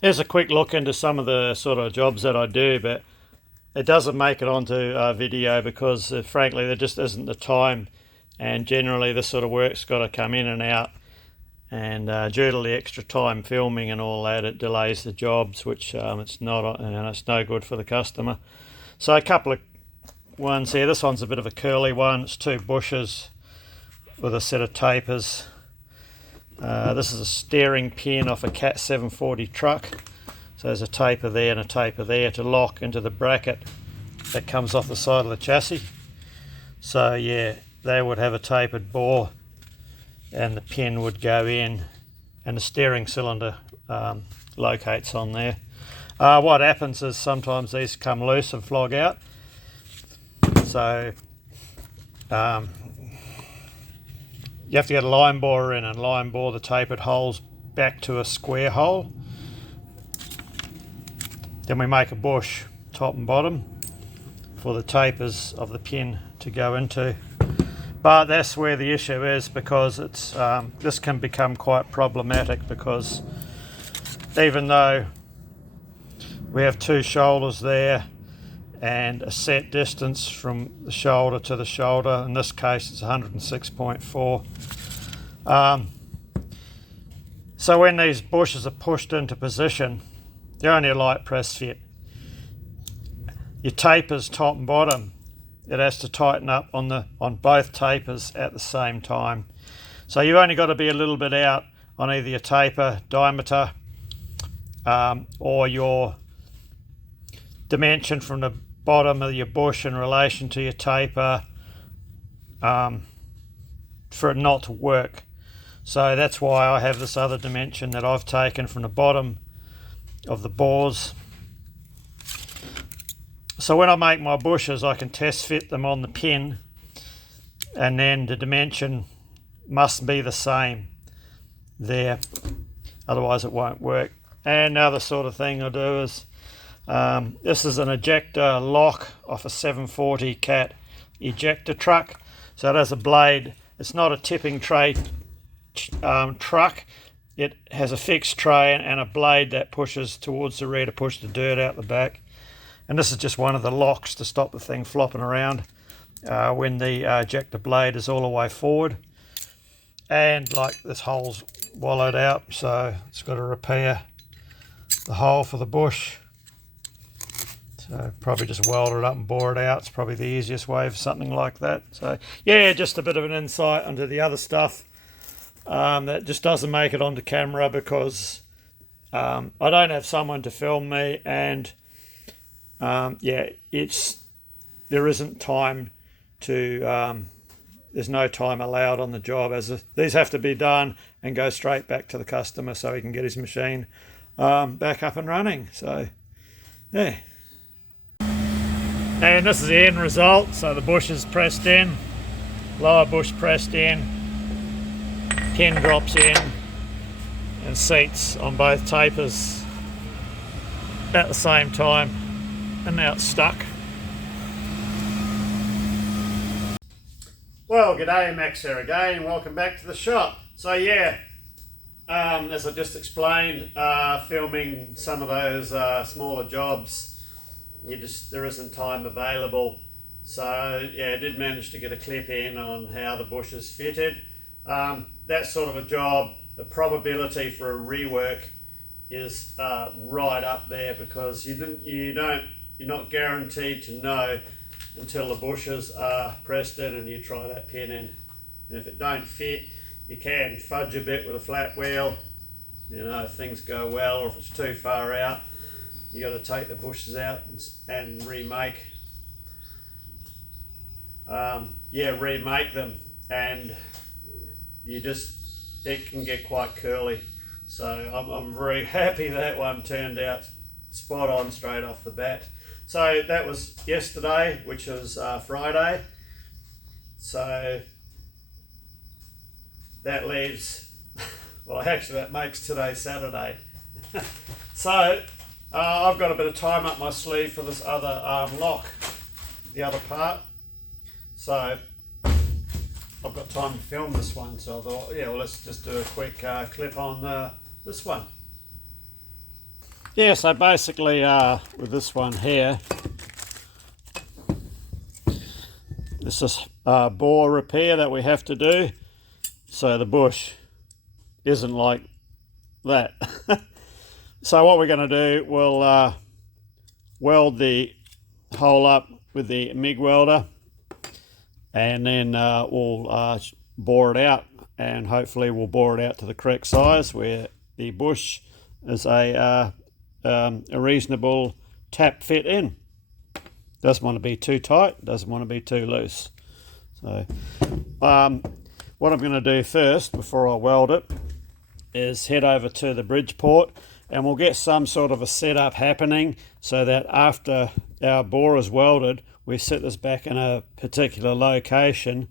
Here's a quick look into some of the sort of jobs that I do, but it doesn't make it onto video because frankly there just isn't the time, and generally this sort of work's got to come in and out, and due to the extra time filming and all that, it delays the jobs, which it's not, it's no good for the customer. So a couple of ones here. This one's a bit of a curly one. It's two bushes with a set of tapers. This is a steering pin off a Cat 740 truck. So there's a taper there and a taper there to lock into the bracket that comes off the side of the chassis. So yeah, they would have a tapered bore and the pin would go in and the steering cylinder locates on there. What happens is sometimes these come loose and flog out. So you have to get a line borer in and line bore the tapered holes back to a square hole. Then we make a bush top and bottom for the tapers of the pin to go into. But that's where the issue is, because it's this can become quite problematic, because even though we have two shoulders there and a set distance from the shoulder to the shoulder, in this case it's 106.4. So when these bushes are pushed into position, they're only a light press fit. Your tapers top and bottom, it has to tighten up on both tapers at the same time. So you've only got to be a little bit out on either your taper diameter or your dimension from the bottom of your bush in relation to your taper for it not to work. So that's why I have this other dimension that I've taken from the bottom of the bores. So when I make my bushes, I can test fit them on the pin, and then the dimension must be the same there, otherwise it won't work. And the other sort of thing I do is this is an ejector lock off a 740 Cat ejector truck. So it has a blade. It's not a tipping tray truck. It has a fixed tray and a blade that pushes towards the rear to push the dirt out the back. And this is just one of the locks to stop the thing flopping around when the ejector blade is all the way forward. And like this hole's wallowed out, so it's got to repair the hole for the bush. So probably just weld it up and bore it out. It's probably the easiest way for something like that. So yeah, just a bit of an insight onto the other stuff that just doesn't make it onto camera because I don't have someone to film me, and yeah, there isn't time to there's no time allowed on the job, as these have to be done and go straight back to the customer so he can get his machine back up and running. So yeah, and this is the end result. So the bush is pressed in, lower bush pressed in, pin drops in, and seats on both tapers at the same time, and now it's stuck. Well, g'day, Max here again, welcome back to the shop. So yeah, as I just explained, filming some of those smaller jobs, there isn't time available. So yeah, I did manage to get a clip in on how the bush is fitted. That sort of a job, the probability for a rework is right up there, because you're not guaranteed to know until the bushes are pressed in and you try that pin in. And if it don't fit, you can fudge a bit with a flat wheel, if things go well, or if it's too far out, you got to take the bushes out and remake. Remake them, and it can get quite curly. So I'm very happy that one turned out spot on straight off the bat. So that was yesterday, which was Friday. So that leaves, well actually that makes today Saturday. So I've got a bit of time up my sleeve for this other lock, the other part. So I've got time to film this one, so I thought, yeah, well, let's just do a quick clip on this one. Yeah, so basically with this one here, this is a bore repair that we have to do, so the bush isn't like that. So what we're going to do, we'll weld the hole up with the MIG welder, and then we'll bore it out, and hopefully we'll bore it out to the correct size where the bush is a reasonable tap fit in. Doesn't want to be too tight, doesn't want to be too loose. So what I'm going to do first before I weld it is head over to the Bridgeport, and we'll get some sort of a setup happening so that after our bore is welded, we set this back in a particular location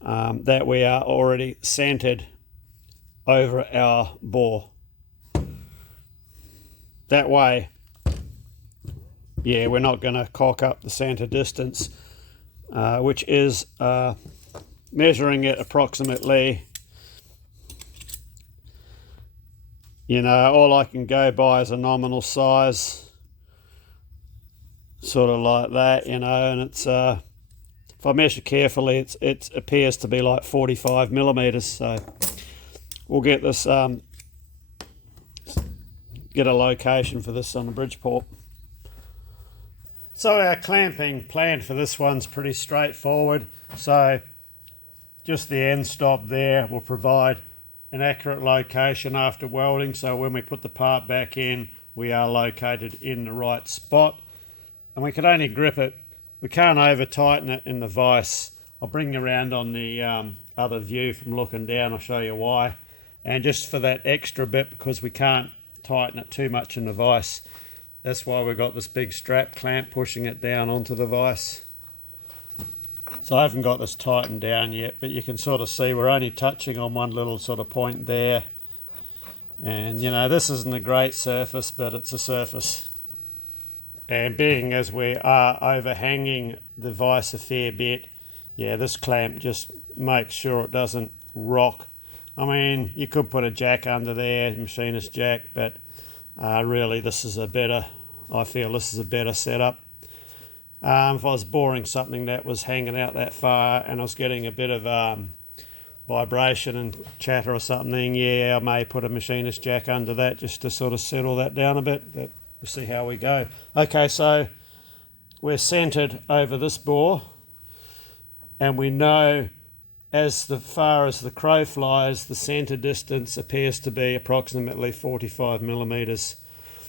that we are already centered over our bore. That way, yeah, we're not going to cock up the center distance, which is measuring it approximately. You know, all I can go by is a nominal size, sort of like that, you know, and it's if I measure carefully, it appears to be like 45 millimeters. So we'll get this, get a location for this on the Bridgeport. So our clamping plan for this one's pretty straightforward. So just the end stop there will provide an accurate location after welding, so when we put the part back in, we are located in the right spot, and we can only grip it, we can't over tighten it in the vise. I'll bring you around on the other view from looking down, I'll show you why. And just for that extra bit, because we can't tighten it too much in the vise, that's why we've got this big strap clamp pushing it down onto the vise. So I haven't got this tightened down yet, but you can sort of see we're only touching on one little sort of point there. And you know, this isn't a great surface, but it's a surface. And being as we are overhanging the vise a fair bit, yeah, this clamp just makes sure it doesn't rock. I mean, you could put a jack under there, machinist jack, but really this is a better, I feel this is a better setup. If I was boring something that was hanging out that far and I was getting a bit of vibration and chatter or something, yeah, I may put a machinist jack under that just to sort of settle that down a bit, but we'll see how we go. Okay, so we're centered over this bore, and we know as far as the crow flies, the center distance appears to be approximately 45 millimeters.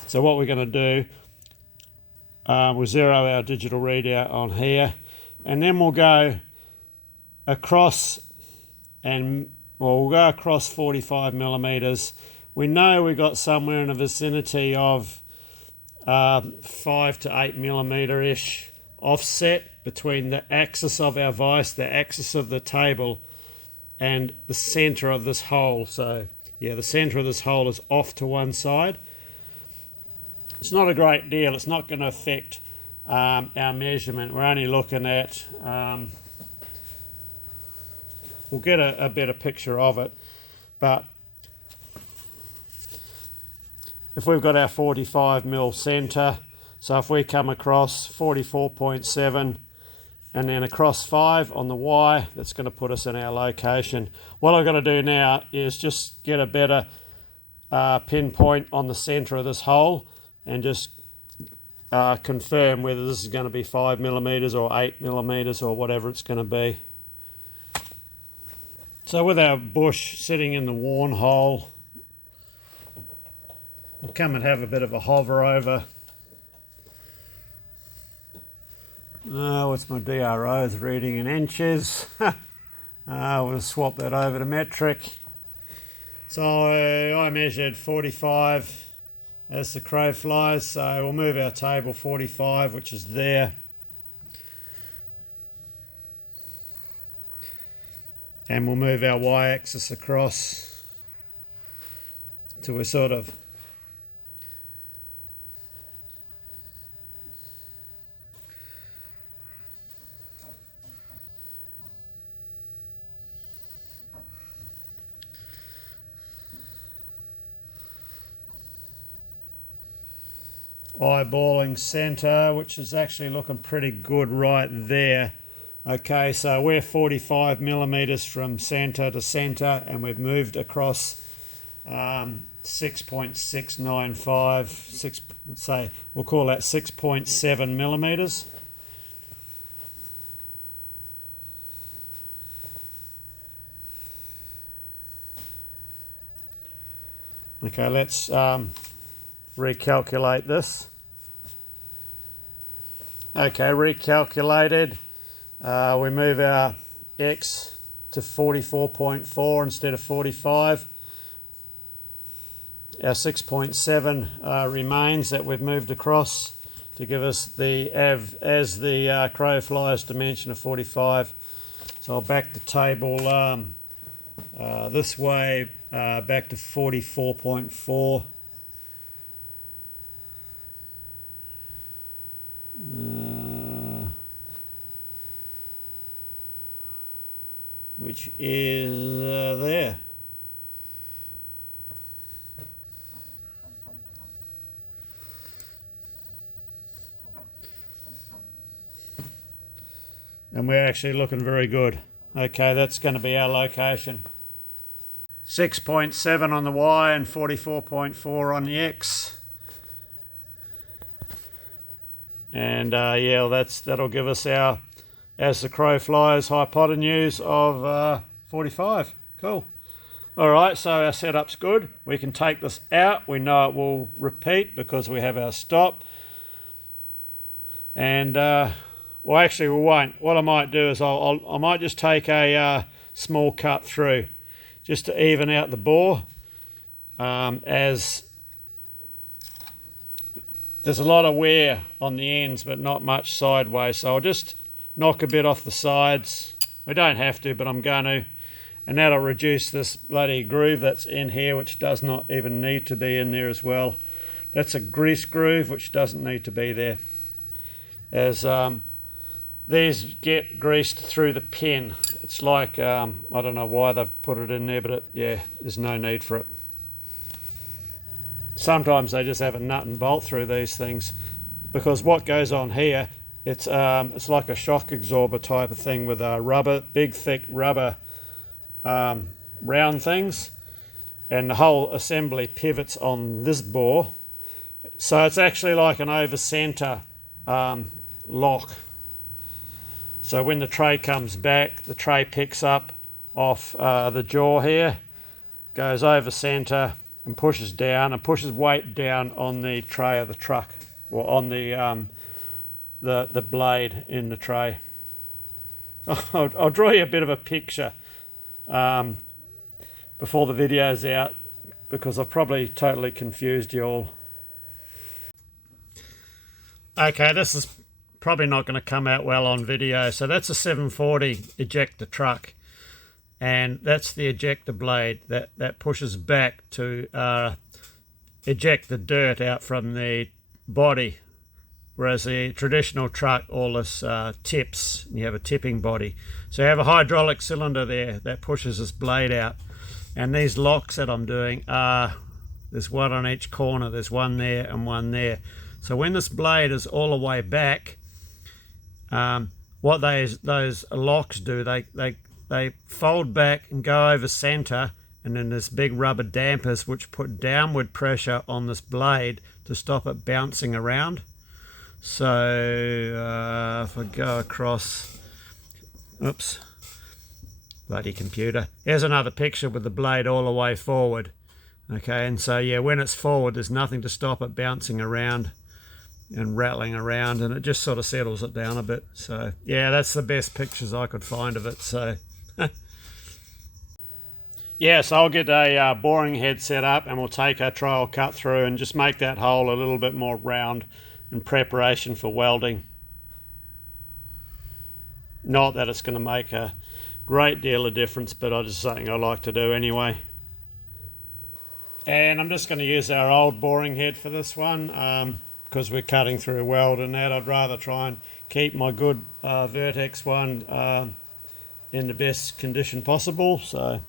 So what we're going to do, we'll zero our digital readout on here, and then we'll go across, and we'll go across 45 millimeters. We know we got somewhere in the vicinity of 5 to 8 millimeter ish offset between the axis of our vise, the axis of the table, and the center of this hole. So yeah, the center of this hole is off to one side. It's not a great deal. It's not going to affect our measurement. We're only looking at, we'll get a better picture of it, but if we've got our 45 mil center, so if we come across 44.7 and then across 5 on the Y, that's going to put us in our location. What I've got to do now is just get a better pinpoint on the center of this hole and just confirm whether this is going to be 5 millimeters or 8 millimeters or whatever it's going to be. So with our bush sitting in the worn hole, we'll come and have a bit of a hover over. What's my DRO is reading in inches. We'll swap that over to metric. So I measured 45 as the crow flies, so we'll move our table 45, which is there. And we'll move our y-axis across to a sort of eyeballing center, which is actually looking pretty good right there. Okay, so we're 45 millimeters from center to center, and we've moved across 6.695, say we'll call that 6.7 millimeters. Okay, let's recalculate this. Okay, recalculated. We move our X to 44.4 instead of 45. Our 6.7 remains that we've moved across to give us the as the crow flies dimension of 45. So I'll back the table this way back to 44.4. Which is there. And we're actually looking very good. Okay, that's going to be our location. 6.7 on the Y and 44.4 on the X. And yeah, that'll give us our as the crow flies hypotenuse of 45. Cool. All right, so our setup's good. We can take this out. We know it will repeat because we have our stop. And well, actually we won't. What I might do is I might just take a small cut through just to even out the bore, as there's a lot of wear on the ends but not much sideways. So I'll just knock a bit off the sides. We don't have to, but I'm going to. And that'll reduce this bloody groove that's in here, which does not even need to be in there as well. That's a grease groove, which doesn't need to be there. As these get greased through the pin. It's like, I don't know why they've put it in there, but yeah, there's no need for it. Sometimes they just have a nut and bolt through these things, because what goes on here, it's like a shock absorber type of thing with rubber, big thick rubber round things, and the whole assembly pivots on this bore. So it's actually like an over center lock. So when the tray comes back, the tray picks up off the jaw here, goes over center and pushes down and pushes weight down on the tray of the truck, or on the blade in the tray. I'll draw you a bit of a picture before the video's out, because I've probably totally confused you all. Okay, this is probably not going to come out well on video. So that's a 740 ejector truck, and that's the ejector blade that pushes back to eject the dirt out from the body. Whereas the traditional truck, all this tips, you have a tipping body. So you have a hydraulic cylinder there that pushes this blade out. And these locks that I'm doing are, there's one on each corner, there's one there and one there. So when this blade is all the way back, what those locks do, they fold back and go over center, and then there's big rubber dampers which put downward pressure on this blade to stop it bouncing around. So if I go across, oops, bloody computer. Here's another picture with the blade all the way forward. Okay, and so yeah, when it's forward, there's nothing to stop it bouncing around and rattling around, and it just sort of settles it down a bit. So yeah, that's the best pictures I could find of it. So yeah, so I'll get a boring head set up, and we'll take our trial cut through and just make that hole a little bit more round in preparation for welding. Not that it's going to make a great deal of difference, but it's just something I like to do anyway. And I'm just going to use our old boring head for this one, because we're cutting through a weld and that. I'd rather try and keep my good Vertex one in the best condition possible. So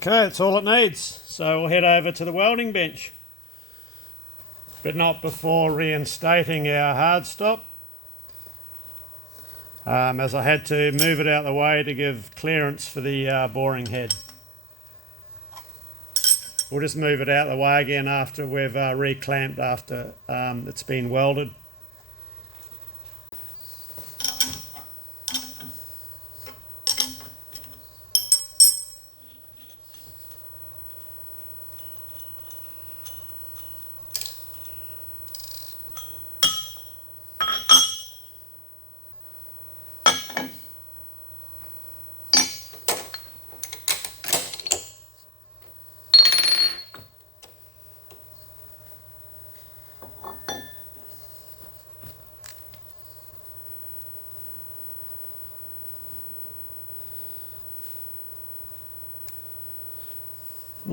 Okay, that's all it needs. So we'll head over to the welding bench. But not before reinstating our hard stop, as I had to move it out of the way to give clearance for the boring head. We'll just move it out of the way again after we've reclamped after it's been welded.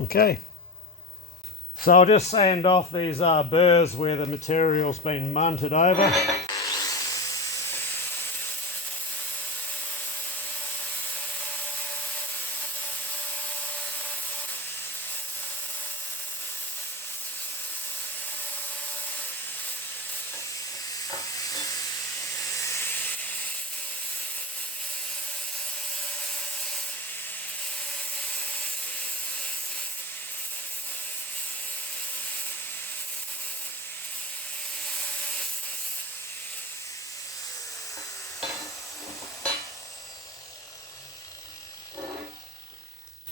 Okay, so I'll just sand off these burrs where the material's been munted over.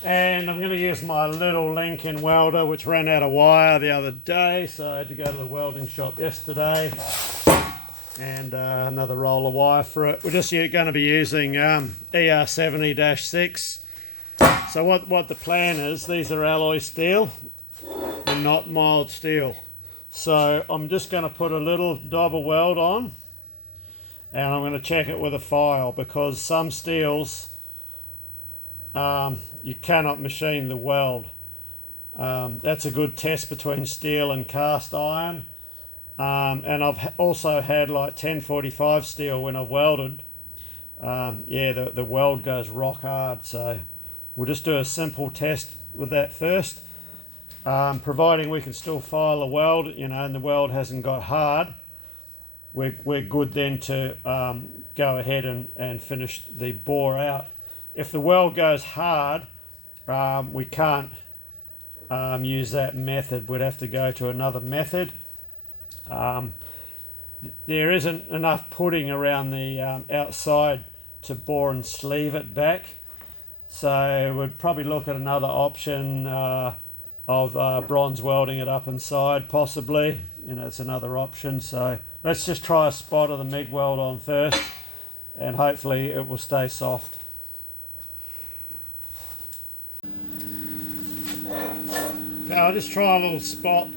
And I'm going to use my little Lincoln welder, which ran out of wire the other day, so I had to go to the welding shop yesterday, and another roll of wire for it. We're just going to be using ER70-6. So what the plan is, these are alloy steel and not mild steel. So I'm just going to put a little double weld on, and I'm going to check it with a file, because some steels you cannot machine the weld. That's a good test between steel and cast iron. And I've also had like 1045 steel when I've welded. Yeah, the weld goes rock hard. So we'll just do a simple test with that first. Providing we can still file a weld, and the weld hasn't got hard, we're good then to go ahead and finish the bore out. If the weld goes hard, we can't use that method. We'd have to go to another method. There isn't enough pudding around the outside to bore and sleeve it back, so we'd probably look at another option of bronze welding it up inside, possibly. It's another option. So let's just try a spot of the MIG weld on first, and hopefully it will stay soft. Okay, I'll just try a little spot.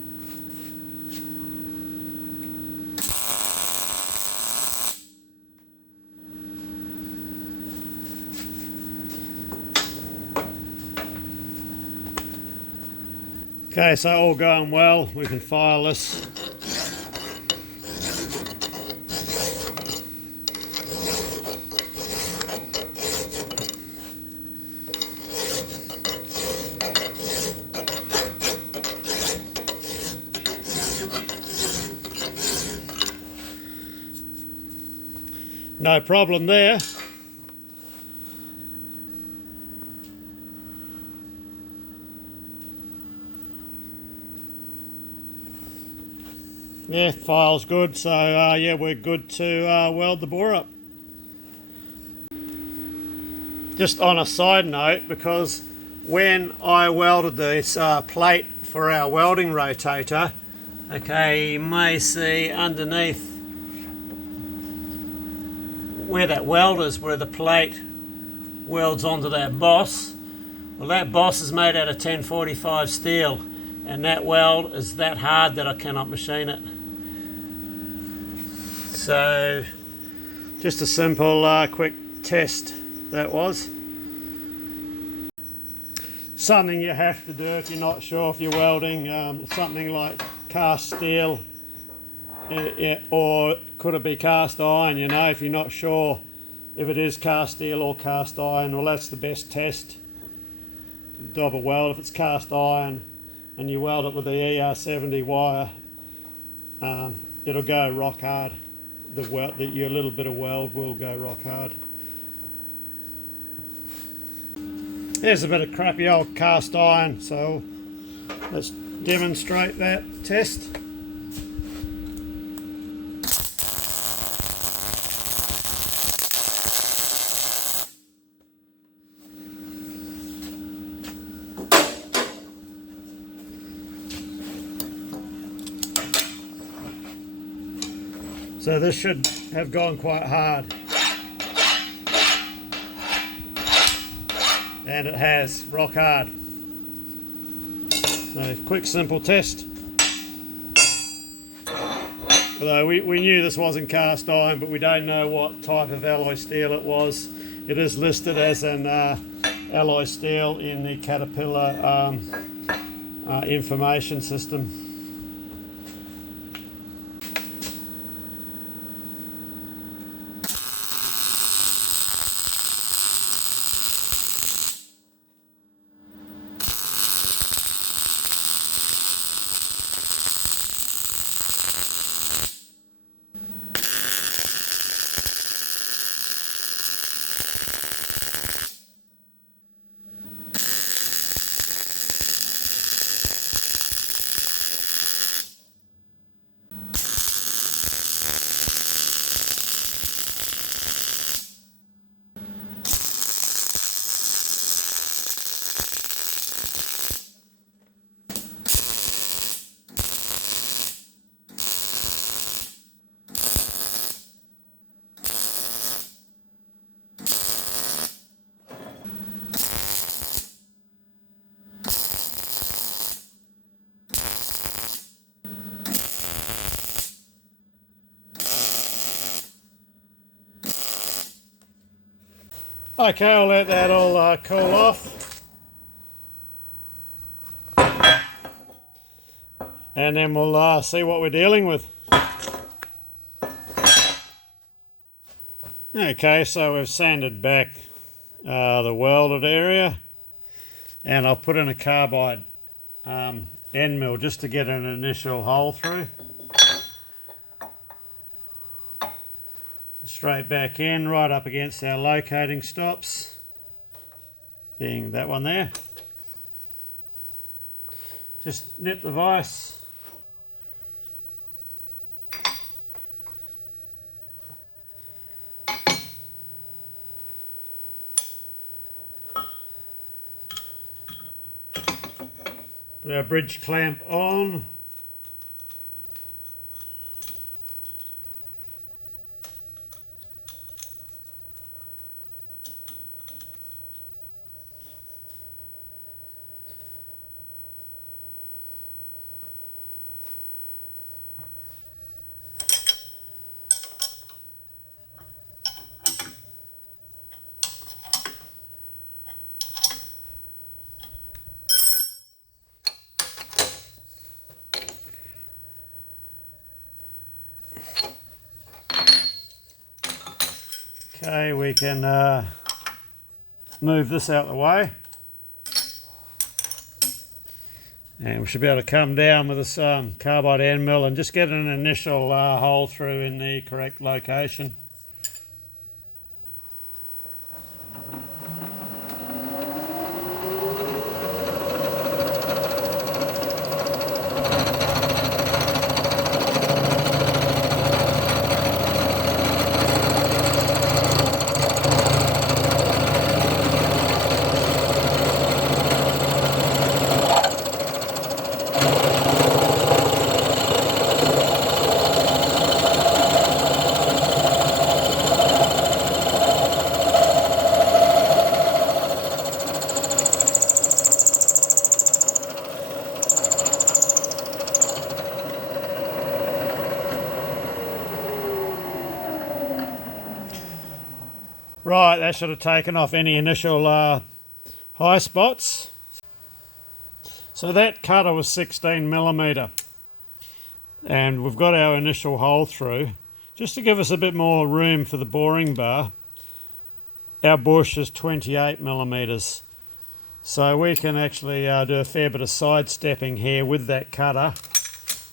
Okay, so all going well, we can file this. No problem there. Yeah, file's good, so yeah, we're good to weld the bore up. Just on a side note, because when I welded this plate for our welding rotator, okay, you may see underneath where that weld is, where the plate welds onto that boss. Well, that boss is made out of 1045 steel, and that weld is that hard that I cannot machine it. So just a simple quick test that was. Something you have to do if you're not sure if you're welding something like cast steel, or could it be cast iron, if you're not sure if it is cast steel or cast iron. Well, that's the best test. dobber weld. If it's cast iron and you weld it with the ER70 wire, it'll go rock hard. Your little bit of weld will go rock hard. There's a bit of crappy old cast iron, so let's demonstrate that test. So this should have gone quite hard. And it has, rock hard. So quick simple test. Although we knew this wasn't cast iron, but we don't know what type of alloy steel it was. It is listed as an alloy steel in the Caterpillar information system. Okay, I'll let that all cool off. And then we'll see what we're dealing with. Okay, so we've sanded back the welded area, and I'll put in a carbide end mill just to get an initial hole through. Straight back in, right up against our locating stops, being that one there. Just nip the vise. Put our bridge clamp on. Okay, we can move this out of the way, and we should be able to come down with this carbide end mill and just get an initial hole through in the correct location. Right, that should have taken off any initial high spots. So that cutter was 16mm, and we've got our initial hole through. Just to give us a bit more room for the boring bar, our bush is 28mm. So we can actually do a fair bit of sidestepping here with that cutter.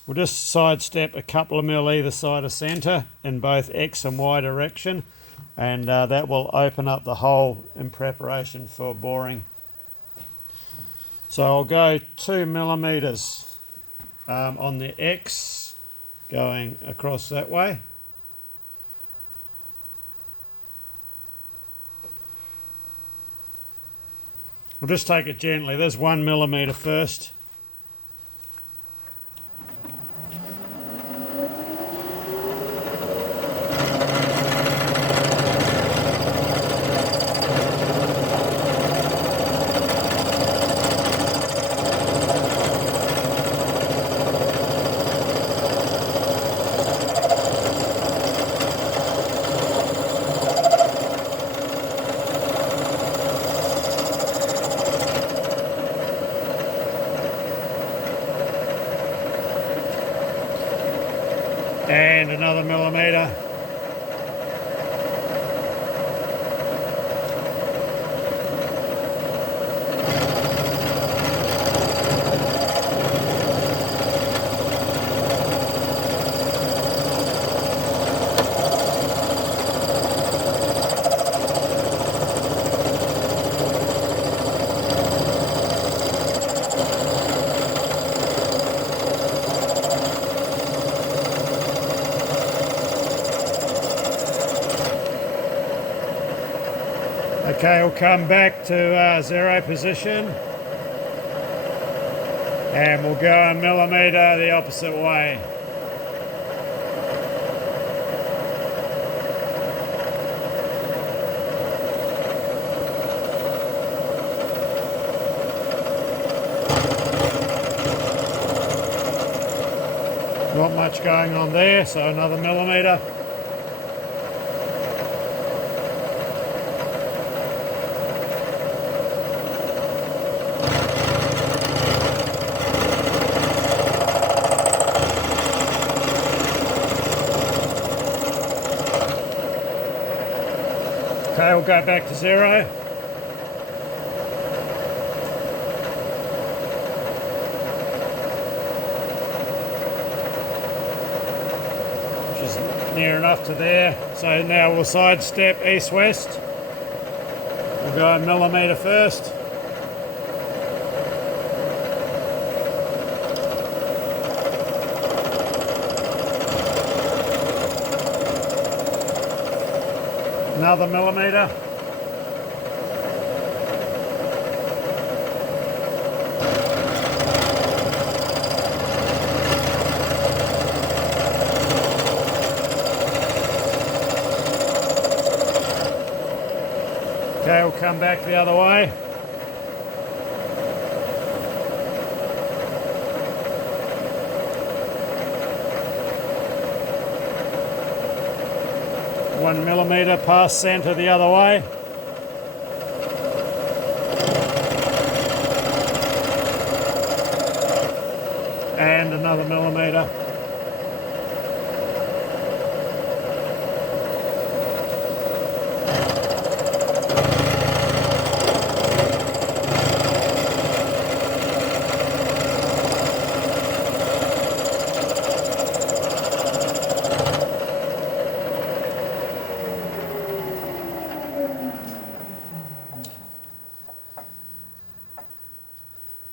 We'll just sidestep a couple of mil either side of centre in both X and Y direction, and that will open up the hole in preparation for boring. So I'll go 2 millimeters on the X going across that way. We'll just take it gently. There's 1 millimeter first. And another millimeter. Okay, we'll come back to 0 position and we'll go a millimeter the opposite way. Not much going on there, so another millimeter. Okay, we'll go back to 0. Which is near enough to there. So now we'll sidestep east-west. We'll go a millimeter first. Another millimeter. Okay, we'll come back the other way. One millimeter past centre the other way. And another millimeter.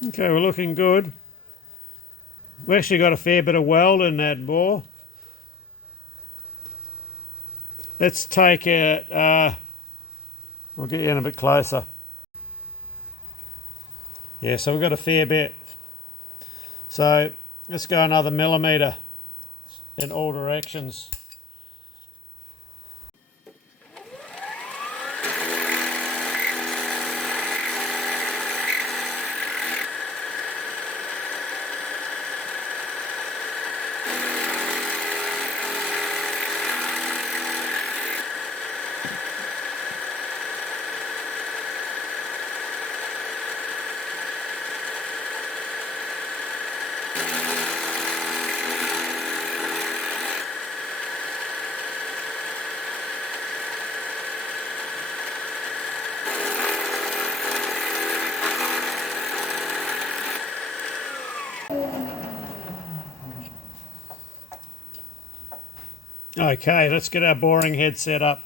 Okay, we're looking good. We actually got a fair bit of weld in that bore. Let's take it, we'll get you in a bit closer. Yeah, so we've got a fair bit. So let's go another millimeter in all directions. Okay, let's get our boring head set up.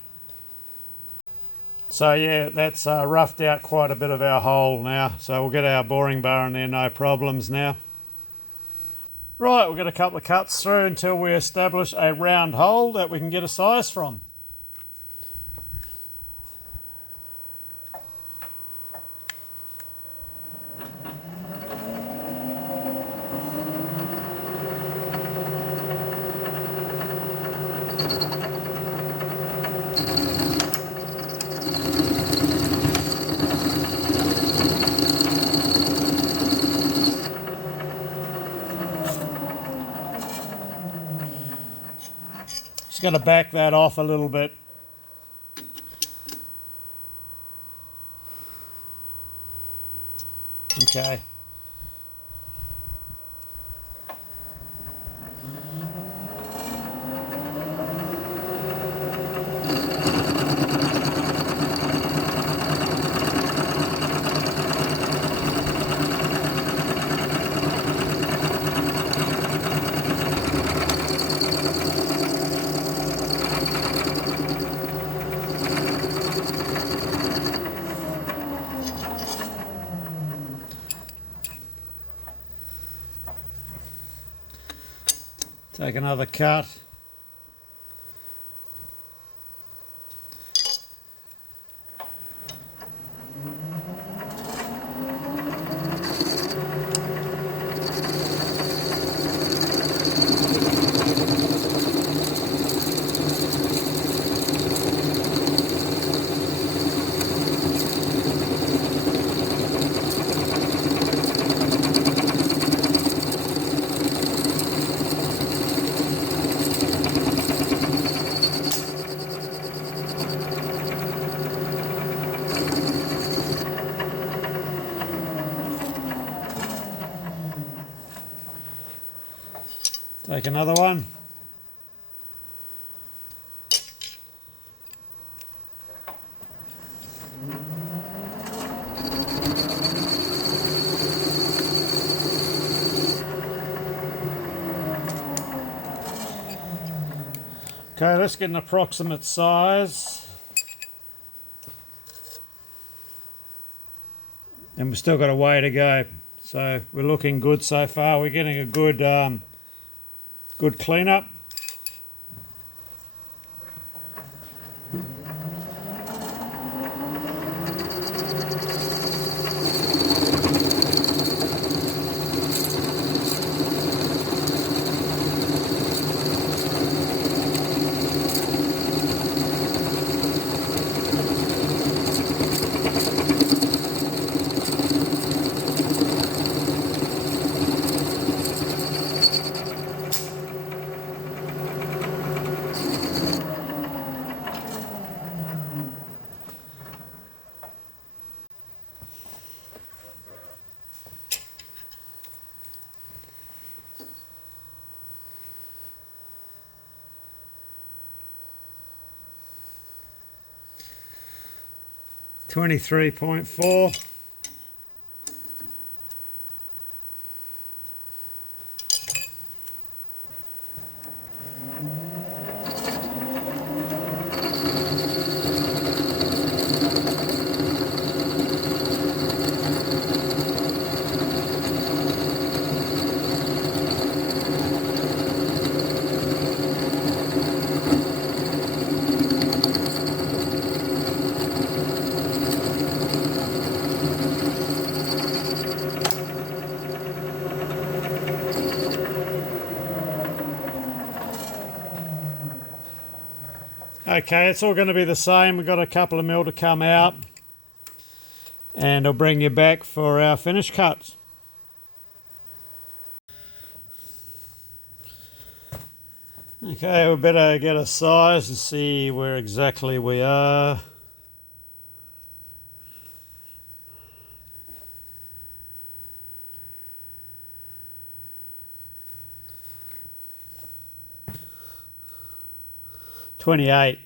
So yeah, that's roughed out quite a bit of our hole now. So we'll get our boring bar in there, no problems now. Right, we'll get a couple of cuts through until we establish a round hole that we can get a size from. Just got to back that off a little bit. Okay. Take another cut. Take another one. Okay, let's get an approximate size. And we've still got a way to go. So we're looking good so far. We're getting a good good cleanup. $23.4. Okay, it's all going to be the same. We've got a couple of mil to come out, and I'll bring you back for our finish cuts. Okay, we better get a size and see where exactly we are. $28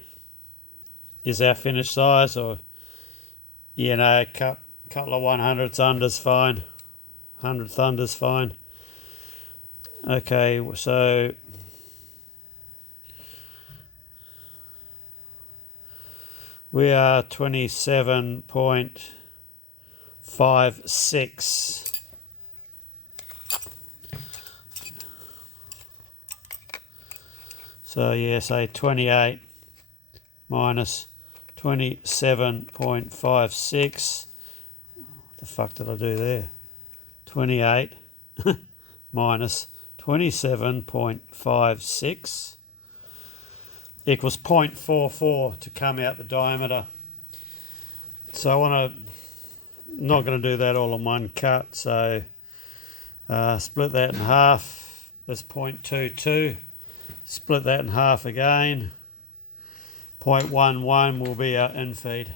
is our finish size, or you know, a couple of 100ths under's fine. 100th under's fine. Okay, so We are 27.56. So yeah, say 28 minus 27.56. What the fuck did I do there? 28 minus 27.56 equals 0.44 to come out the diameter. So not going to do that all in one cut, so split that in half. That's 0.22. Split that in half again. 0.11 will be our infeed.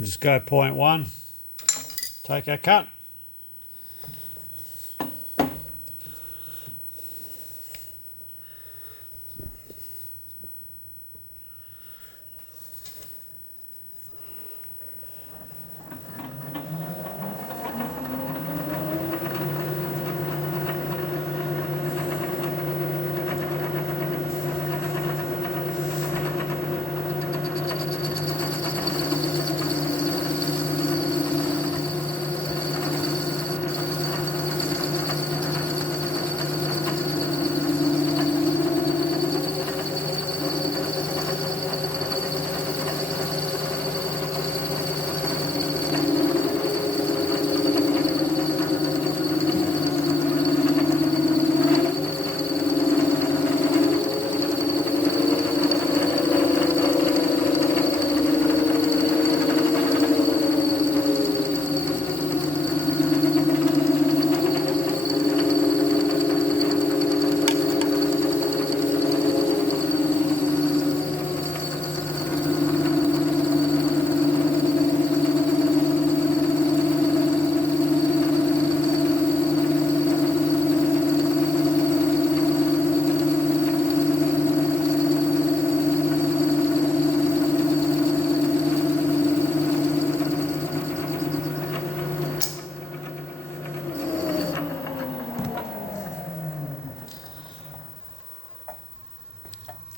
Just go 0.1, take our cut.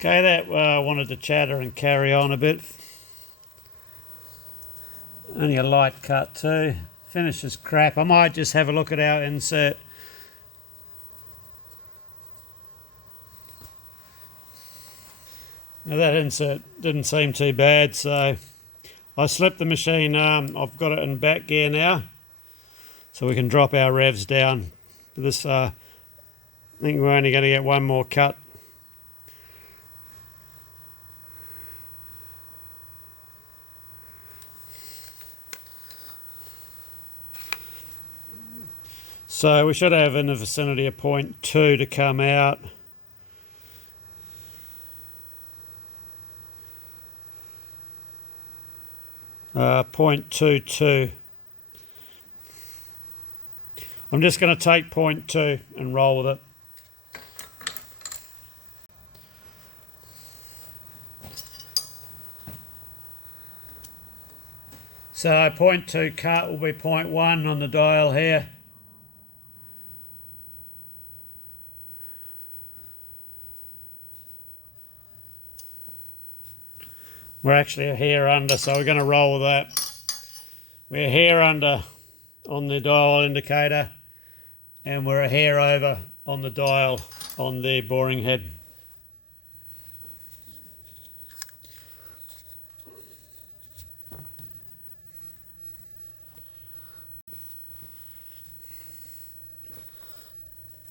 Okay, that wanted to chatter and carry on a bit. Only a light cut too. Finish is crap. I might just have a look at our insert. Now that insert didn't seem too bad, so I slipped the machine arm. I've got it in back gear now, so we can drop our revs down. This, I think we're only going to get one more cut. So we should have in the vicinity of 0.2 to come out. Uh, 0.22. I'm just going to take 0.2 and roll with it. So 0.2 cut will be 0.1 on the dial here. We're actually a hair under, so we're going to roll with that. We're a hair under on the dial indicator, and we're a hair over on the dial on the boring head.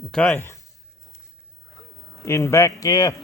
Okay, in back gear.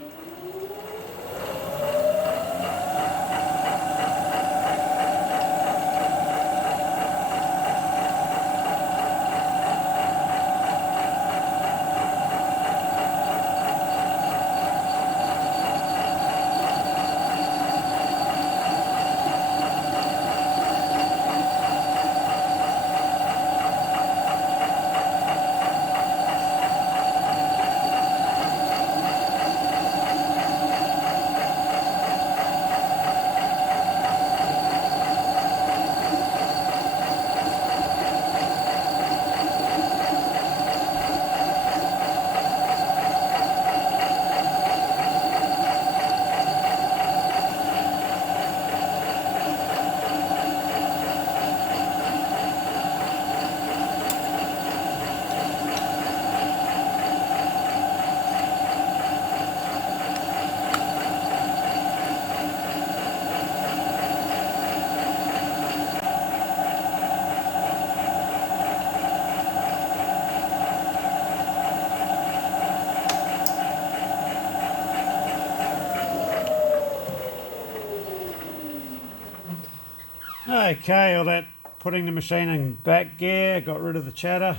Okay, all that putting the machine in back gear, got rid of the chatter.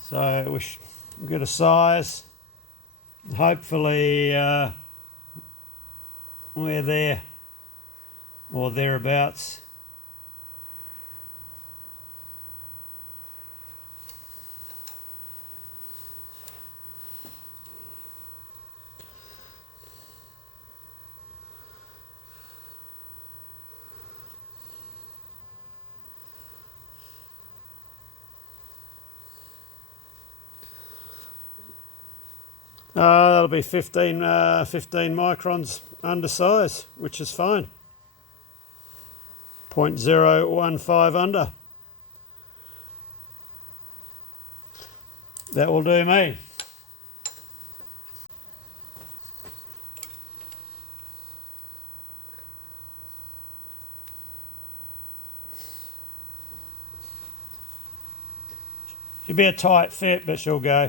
So we should get a size. Hopefully we're there or thereabouts. That'll be 15 microns undersize, which is fine. 0.015 under. That will do me. She'll be a tight fit, but she'll go.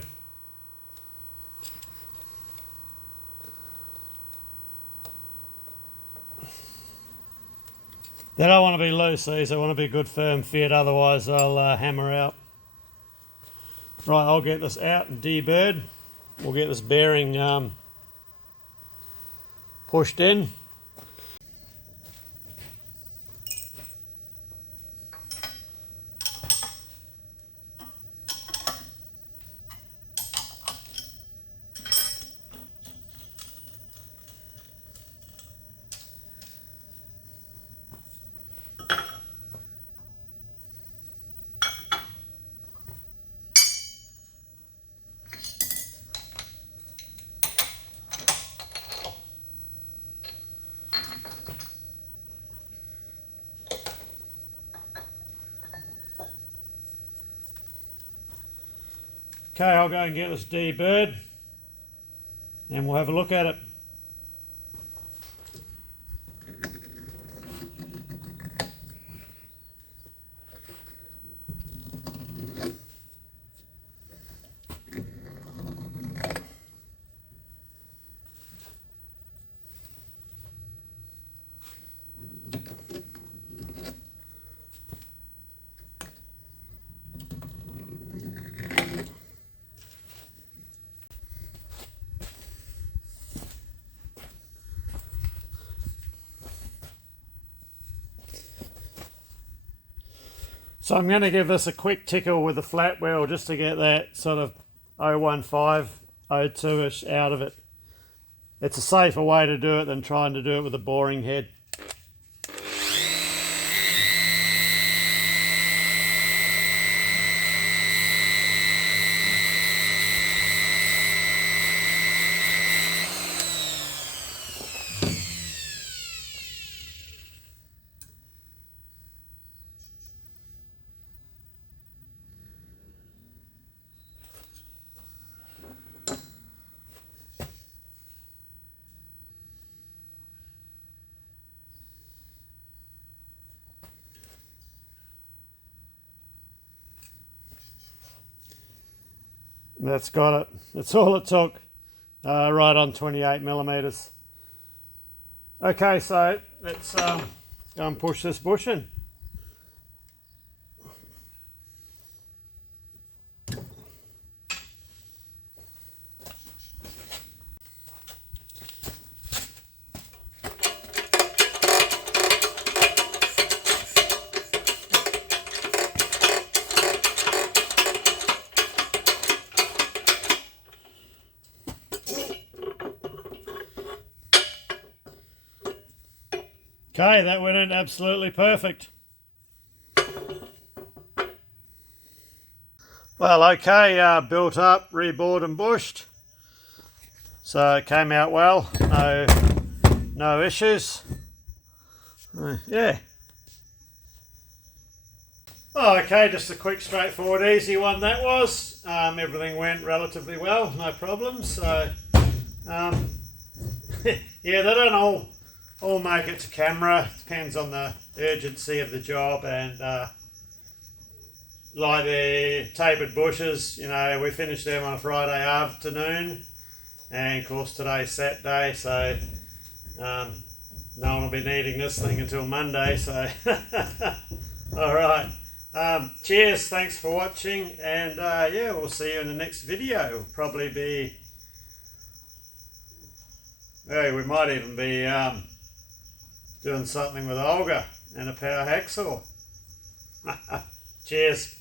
They don't want to be loose, these. They want to be a good firm fit, otherwise they'll hammer out. Right, I'll get this out and deburred. We'll get this bearing pushed in. Okay, I'll go and get this deburred and we'll have a look at it. So I'm going to give this a quick tickle with a flat wheel just to get that sort of 015, 02-ish out of it. It's a safer way to do it than trying to do it with a boring head. That's got it. That's all it took. Right on 28 millimeters. Okay, so let's go and push this bush in. Okay, that went in absolutely perfect. Well, okay, built up, rebored and bushed. So it came out well, no issues. Yeah. Oh, okay, just a quick, straightforward, easy one that was. Everything went relatively well, no problems. So, yeah, they don't all make it to camera. Depends on the urgency of the job, and like the tapered bushes, you know, we finished them on a Friday afternoon, and of course today's Saturday, so no one will be needing this thing until Monday, so alright. Cheers, thanks for watching, and yeah, we'll see you in the next video. It'll probably be, hey, we might even be doing something with Olga and a power hacksaw. Cheers.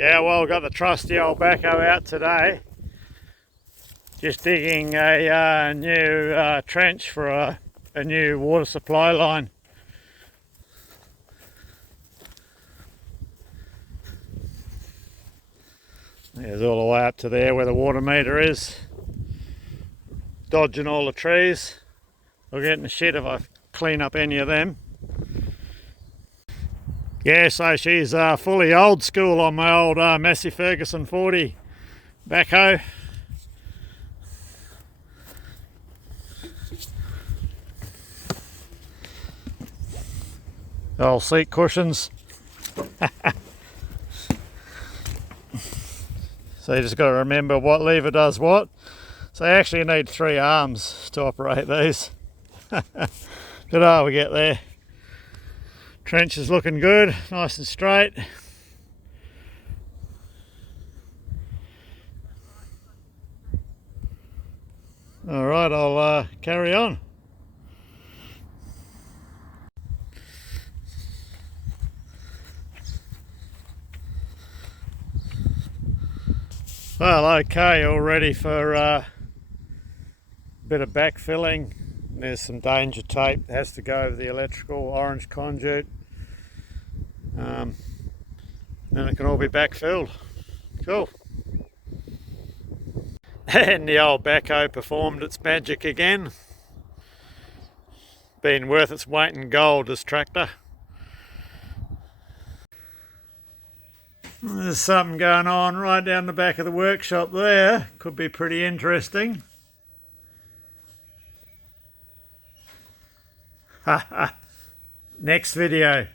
Yeah, well, got the trusty old backhoe out today. Just digging a new trench for a new water supply line. There's all the way up to there where the water meter is. Dodging all the trees. I'll get in the shit if I clean up any of them. Yeah, so she's fully old school on my old Massey Ferguson 40 backhoe. Old seat cushions. So you just got to remember what lever does what. So you actually need 3 arms to operate these. But we get there. Trench is looking good, nice and straight. Alright, I'll carry on. Well, okay, all ready for a bit of backfilling. There's some danger tape that has to go over the electrical orange conduit. Then it can all be backfilled. Cool. And the old backhoe performed its magic again. Been worth its weight in gold, this tractor. There's something going on right down the back of the workshop there. Could be pretty interesting. Next video.